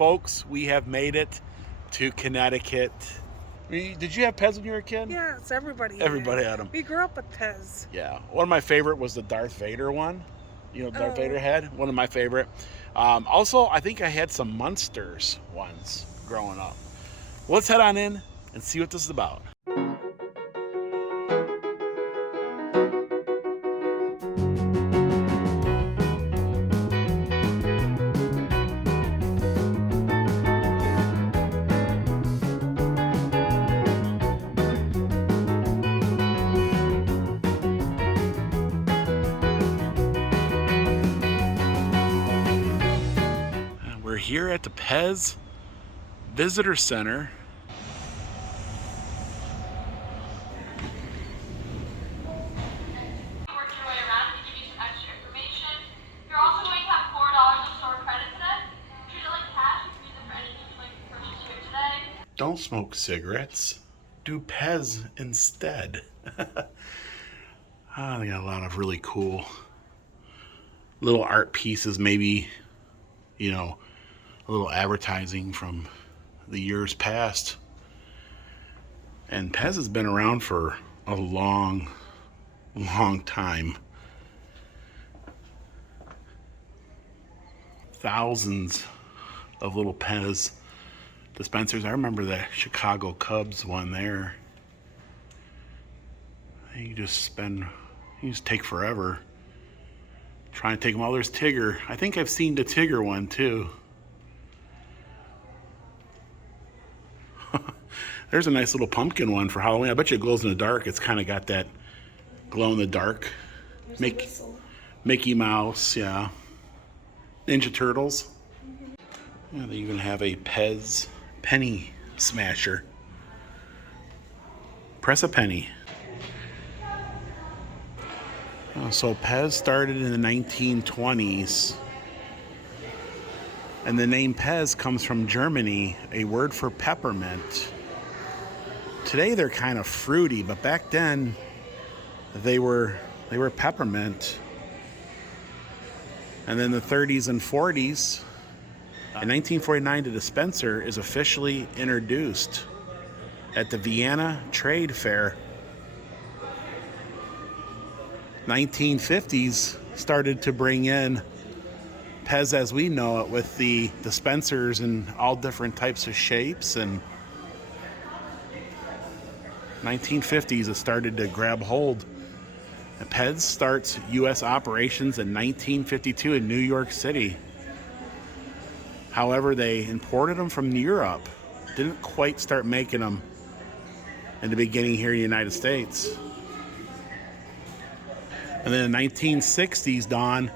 folks, we have made it to Connecticut. Did you have PEZ when you were a kid? Yes, everybody had them. We grew up with PEZ. Yeah, one of my favorite was the Darth Vader one. You know, Darth Vader had one of my favorite. Also, I think I had some Munsters ones growing up. Let's head on in and see what this is about. We're here at the PEZ Visitor Center. Work your way around to give you some extra information. You're also going to have $4 of store credit today. Treat it like cash. You can use it for anything you'd like to purchase here today. Don't smoke cigarettes. Do PEZ instead. They got a lot of really cool little art pieces, maybe, you know, a little advertising from the years past. And PEZ has been around for a long time. Thousands of little PEZ dispensers. I remember the Chicago Cubs one there. You just take forever trying to take them all. There's Tigger. I think I've seen the Tigger one too. There's a nice little pumpkin one for Halloween. I bet you it glows in the dark. It's kind of got that glow in the dark. Mickey Mouse, yeah. Ninja Turtles. Yeah, they even have a PEZ penny smasher. Press a penny. So PEZ started in the 1920s. And the name PEZ comes from Germany, a word for peppermint. Today they're kind of fruity, but back then they were peppermint. And then the 30s and 40s, in 1949, the dispenser is officially introduced at the Vienna Trade Fair. 1950s started to bring in PEZ as we know it, with the dispensers in all different types of shapes, and 1950s it started to grab hold. And PEZ starts U.S. operations in 1952 in New York City. However, they imported them from Europe. Didn't quite start making them in the beginning here in the United States. And then in the 1960s, Dawn,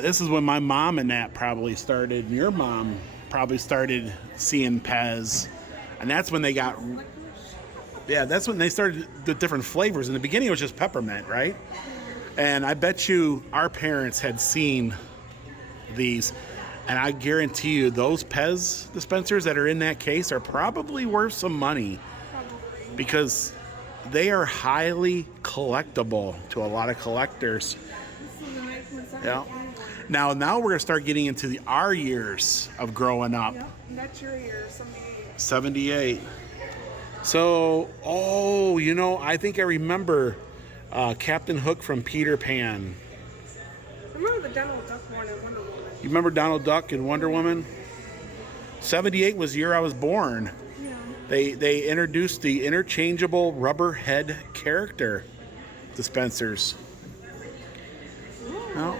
this is when my mom and that probably started, and your mom probably started seeing PEZ. And that's when they got, that's when they started the different flavors. In the beginning, it was just peppermint, right? And I bet you our parents had seen these. And I guarantee you those PEZ dispensers that are in that case are probably worth some money. Because they are highly collectible to a lot of collectors. Yeah. Now we're going to start getting into our years of growing up. Yep, that's your year, 78. 78. So, I think I remember Captain Hook from Peter Pan. I remember the Donald Duck one and Wonder Woman. You remember Donald Duck and Wonder Woman? 78 was the year I was born. Yeah. They introduced the interchangeable rubber head character dispensers. Well,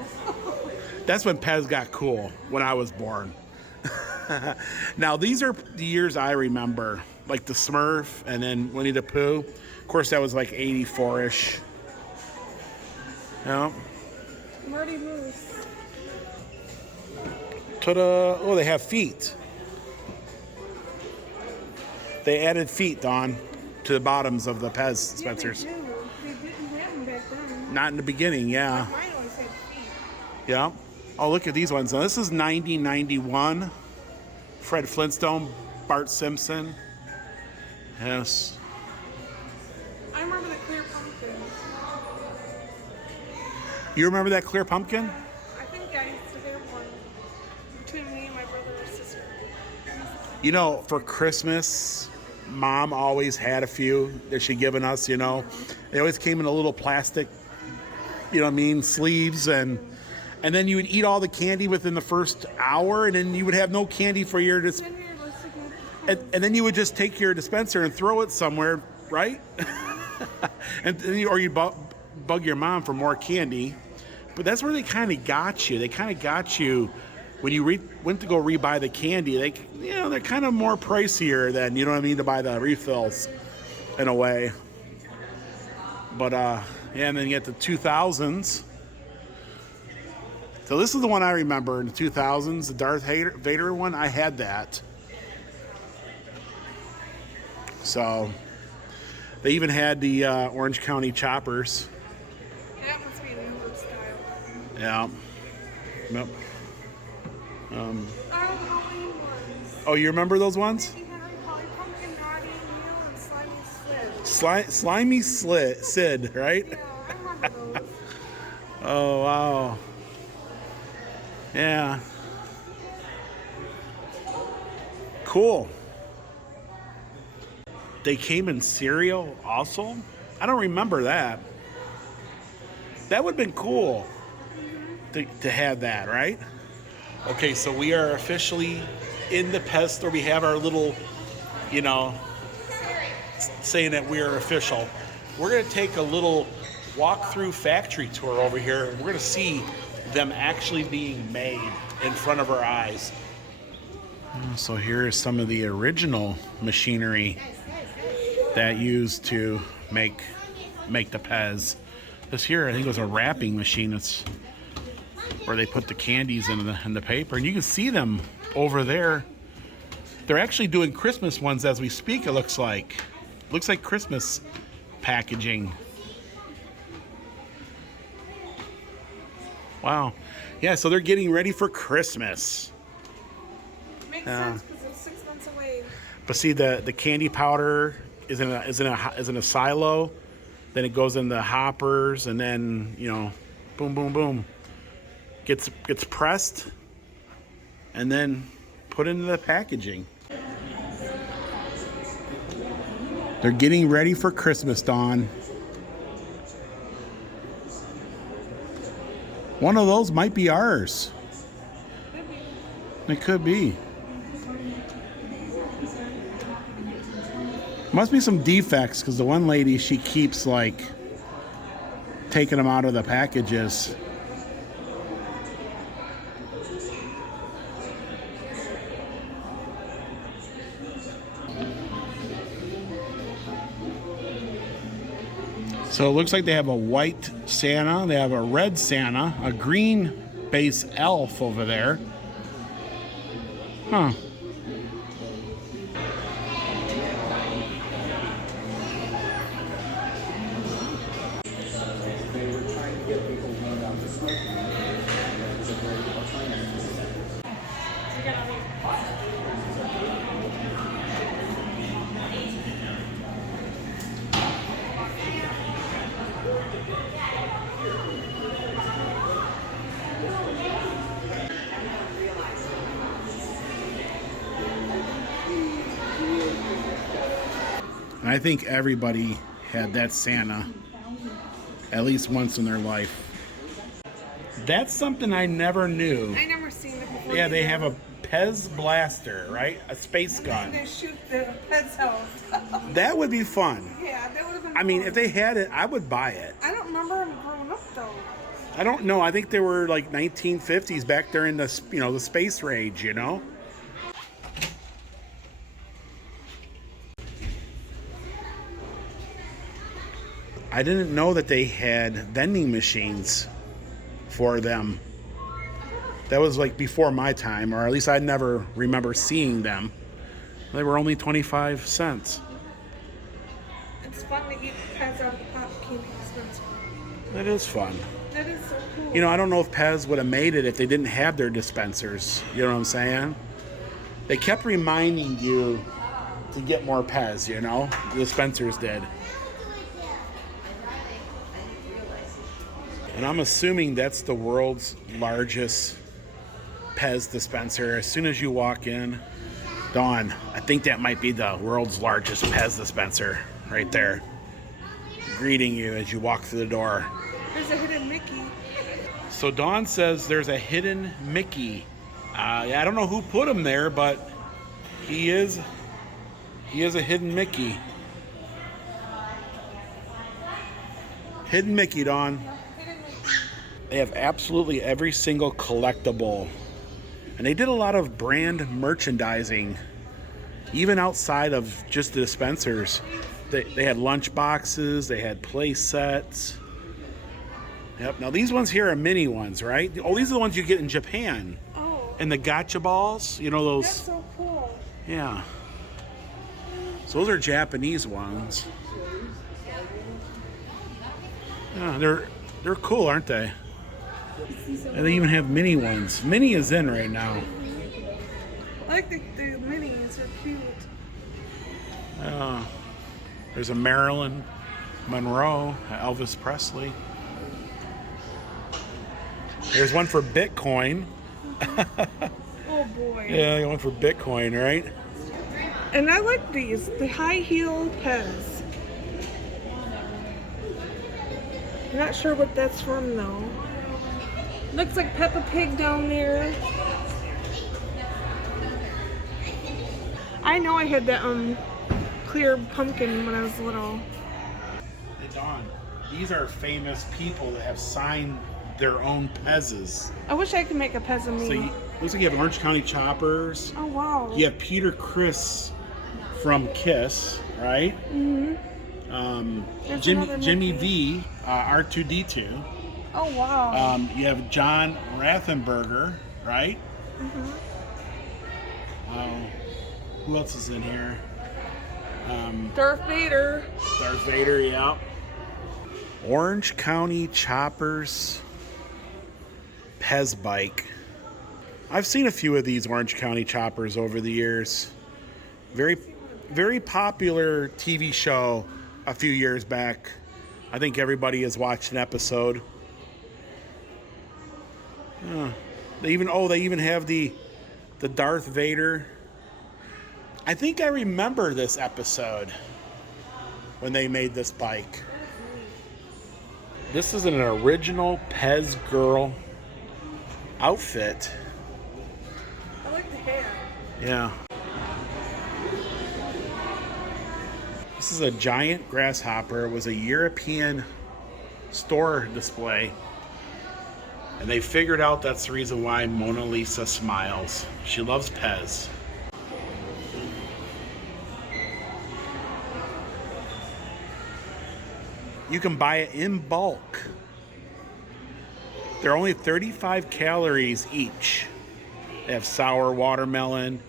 that's when PEZ got cool, when I was born. Now, these are the years I remember, like the Smurf and then Winnie the Pooh. Of course, that was like 84-ish. Yeah. Marty Moose. Ta-da! Oh, they have feet. They added feet, Dawn, to the bottoms of the PEZ dispensers. Yeah, they do. They didn't have them back then. Not in the beginning, yeah. Mine always had feet. Yeah. Oh, look at these ones. Now, this is 9091. Fred Flintstone, Bart Simpson. Yes. I remember the clear pumpkin. You remember that clear pumpkin? I think I used to have one between me and my brother and sister. You know, for Christmas, Mom always had a few that she'd given us, you know. They always came in a little plastic, you know what I mean, sleeves, and then you would eat all the candy within the first hour, and then you would have no candy for your and then you would just take your dispenser and throw it somewhere, right? And then or you bug your mom for more candy. But that's where they kind of got you. They kind of got you when you went to go rebuy the candy. They, you know, they're kind of more pricier than, you know what I mean, to buy the refills in a way. But yeah, and then you get the 2000s. So this is the one I remember in the 2000s, the Darth Vader one. I had that. So they even had the Orange County choppers. That must be a newer style. Yeah. Yep. Oh, the Halloween ones. Oh, you remember those ones? He had pumpkin naughty meal and slimy slid. Slimy Sid, right? Yeah, I remember those. Oh, wow. Yeah. Cool. They came in cereal also? I don't remember that. That would have been cool to have that, right? Okay, so we are officially in the PEZ store. We have our little, you know, saying that we are official. We're going to take a little walk-through factory tour over here. We're going to see them actually being made in front of our eyes. So here is some of the original machinery that used to make the PEZ. This here, I think, was a wrapping machine. It's where they put the candies in the paper, and you can see them over there. They're actually doing Christmas ones as we speak. It looks like Christmas packaging. Wow, yeah. So they're getting ready for Christmas. Makes sense because it's 6 months away. But see, the candy powder is in a silo. Then it goes in the hoppers, and then, you know, boom, boom, boom, gets pressed, and then put into the packaging. They're getting ready for Christmas, Dawn. One of those might be ours. It could be. Must be some defects, because the one lady, she keeps like taking them out of the packages. So it looks like they have a white Santa, they have a red Santa, a green base elf over there. Huh. And I think everybody had that Santa at least once in their life. That's something I never knew. I never seen it before. Yeah, they have a PEZ blaster, right? A space gun. And they shoot the pets out. That would be fun. Yeah, that would have been I mean, fun. if they had it, I would buy it. I don't remember them growing up though. I don't know. I think they were like 1950s back during the, you know, the space rage, you know? I didn't know that they had vending machines for them. That was like before my time, or at least I never remember seeing them. They were only 25 cents. It's fun to eat pets out of the pop candy dispenser. That is fun. That is so cool. You know, I don't know if PEZ would have made it if they didn't have their dispensers. You know what I'm saying? They kept reminding you to get more PEZ, you know? The dispensers did. And I'm assuming that's the world's largest PEZ dispenser. As soon as you walk in, Dawn, I think that might be the world's largest PEZ dispenser right there, greeting you as you walk through the door. There's a hidden Mickey. So Dawn says there's a hidden Mickey. I don't know who put him there, but he is a hidden Mickey. Hidden Mickey, Dawn. Hidden Mickey. They have absolutely every single collectible. And they did a lot of brand merchandising, even outside of just the dispensers. They had lunch boxes, they had play sets. Yep, now these ones here are mini ones, right? Oh, these are the ones you get in Japan. Oh. And the gotcha balls, you know those? That's so cool. Yeah. So those are Japanese ones. Yeah, they're cool, aren't they? And they even have mini ones. Mini is in right now. I like the minis. They're cute. There's a Marilyn Monroe, Elvis Presley. There's one for Bitcoin. Oh boy. Yeah, one for Bitcoin, right? And I like these. The high heel PEZ. I'm not sure what that's from though. Looks like Peppa Pig down there. I know I had that clear pumpkin when I was little. Hey Dawn, these are famous people that have signed their own PEZs. I wish I could make a PEZ of me. So looks like you have Orange County Choppers. Oh wow. You have Peter Criss from Kiss, right? Mhm. There's another Jimmy Mickey. V, R2D2. Oh wow. You have John Rathenberger, right? Mhm. Who else is in here? Darth Vader. Darth Vader, yeah. Orange County Choppers PEZ bike. I've seen a few of these Orange County Choppers over the years. Very, very popular TV show a few years back. I think everybody has watched an episode. They even have the Darth Vader. I think I remember this episode when they made this bike. This is an original PEZ girl outfit. I like the hair. Yeah. This is a giant grasshopper. It was a European store display. And they figured out that's the reason why Mona Lisa smiles. She loves PEZ. You can buy it in bulk. They're only 35 calories each. They have sour watermelon,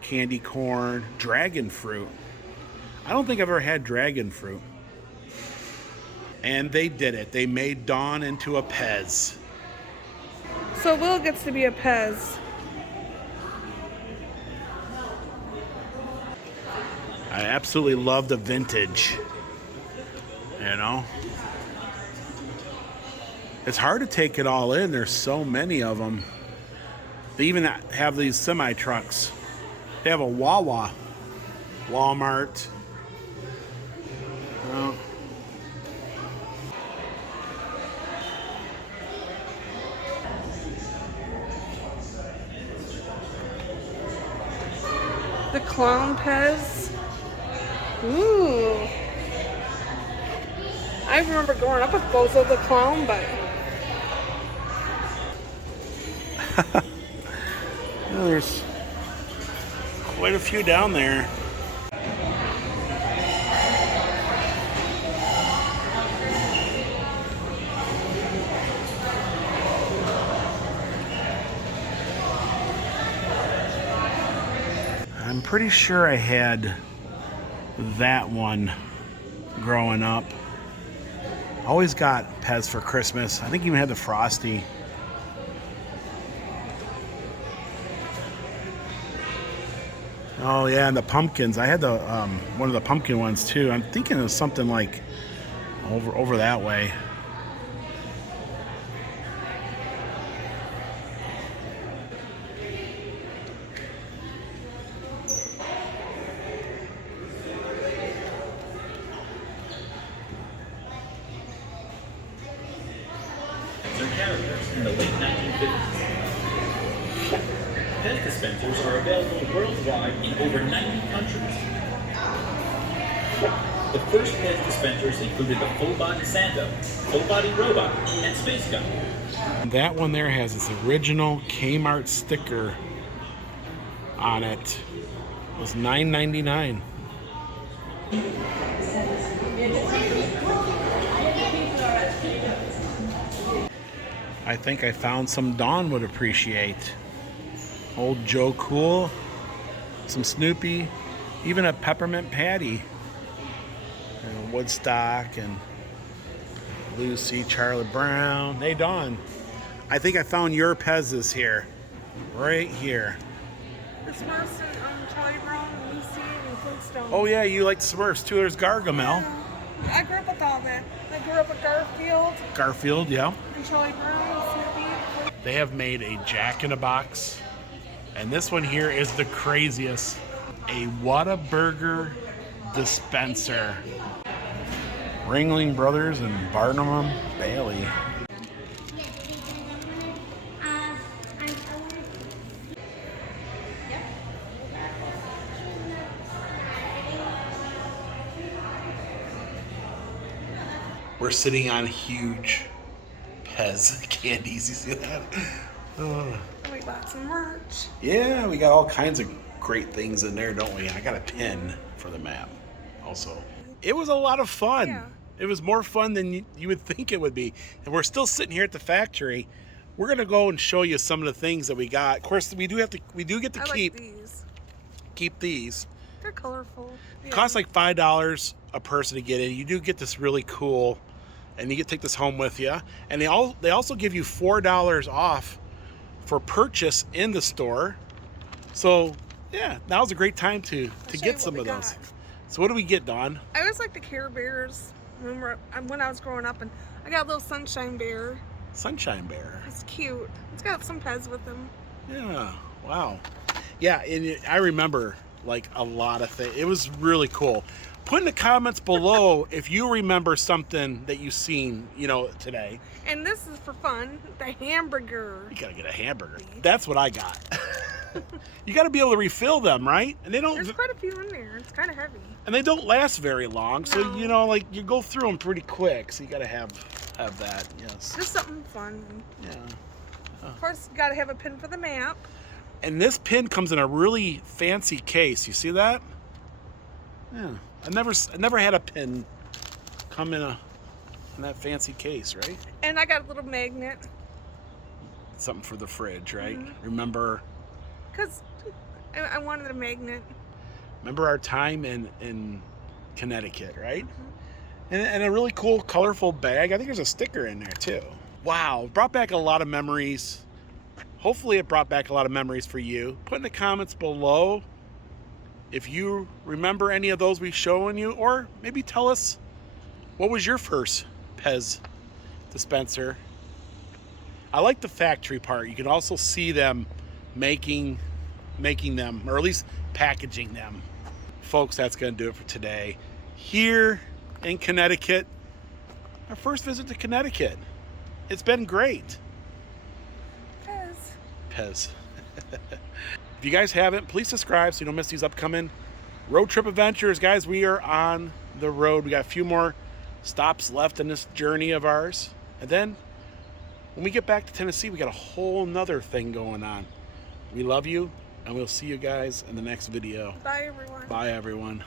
candy corn, dragon fruit. I don't think I've ever had dragon fruit. And they did it. They made Dawn into a PEZ. So Will gets to be a PEZ. I absolutely love the vintage. You know? It's hard to take it all in. There's so many of them. They even have these semi-trucks. They have a Wawa, Walmart. Oh. The clown PEZ. Ooh. I remember growing up with Bozo the Clown, but Well, there's quite a few down there. I'm pretty sure I had that one growing up. Always got PEZ for Christmas. I think even had the Frosty. Oh yeah, and the pumpkins. I had the one of the pumpkin ones too. I'm thinking it was something like over that way. in the late 1950s. PEZ dispensers are available worldwide in over 90 countries. The first PEZ dispensers included the full-body Santa, full-body robot, and space gun. That one there has this original Kmart sticker on it. It was $9.99. I think I found some Dawn would appreciate. Old Joe Cool, some Snoopy, even a Peppermint Patty. And Woodstock and Lucy, Charlie Brown. Hey, Dawn. I think I found your Pez's here. Right here. The Smurfs and Charlie Brown and Lucy and Flintstones. Oh, yeah, you like Smurfs too. There's Gargamel. I grew up with all that. I grew up with Garfield Garfield, yeah. and Charlie Brown and Snoopy. They have made a Jack in a Box. And this one here is the craziest. A Whataburger dispenser. Ringling Brothers and Barnum Bailey. We're sitting on huge PEZ candies. You see that? We bought some merch. Yeah, we got all kinds of great things in there, don't we? I got a pin for the map also. It was a lot of fun. Yeah. It was more fun than you would think it would be. And we're still sitting here at the factory. We're gonna go and show you some of the things that we got. Of course, we do get to I keep like these. these. They're colorful. It costs like $5 a person to get in. You do get this really cool, and you get to take this home with you. And they also give you $4 off for purchase in the store. So yeah, now's a great time to get some of those. So what do we get, Dawn? I always like the Care Bears. When I was growing up, and I got a little Sunshine Bear. Sunshine Bear. It's cute. It's got some Pez with them. Yeah. Wow. Yeah, and I remember like a lot of things. It was really cool. Put in the comments below if you remember something that you've seen, today. And this is for fun. The hamburger. You gotta get a hamburger. That's what I got. You gotta be able to refill them, right? And There's quite a few in there. It's kind of heavy. And they don't last very long, so No. you go through them pretty quick. So you gotta have that. Yes. Just something fun. Yeah. Of course, you gotta have a pin for the map. And this pin comes in a really fancy case. You see that? Yeah. I never had a pin come in that fancy case, right? And I got a little magnet. Something for the fridge, right? Mm-hmm. Remember Because I wanted a magnet. our time in Connecticut, right? Mm-hmm. And a really cool, colorful bag. I think there's a sticker in there too. Wow, brought back a lot of memories. Hopefully it brought back a lot of memories for you. Put in the comments below if you remember any of those we've shown you, or maybe tell us what was your first PEZ dispenser. I like the factory part. You can also see them making them, or at least packaging them. Folks, that's going to do it for today. Here in Connecticut, our first visit to Connecticut. It's been great. PEZ. If you guys haven't, please subscribe so you don't miss these upcoming road trip adventures. Guys, we are on the road. We got a few more stops left in this journey of ours. And then when we get back to Tennessee, we got a whole nother thing going on. We love you, and we'll see you guys in the next video. Bye, everyone. Bye, everyone.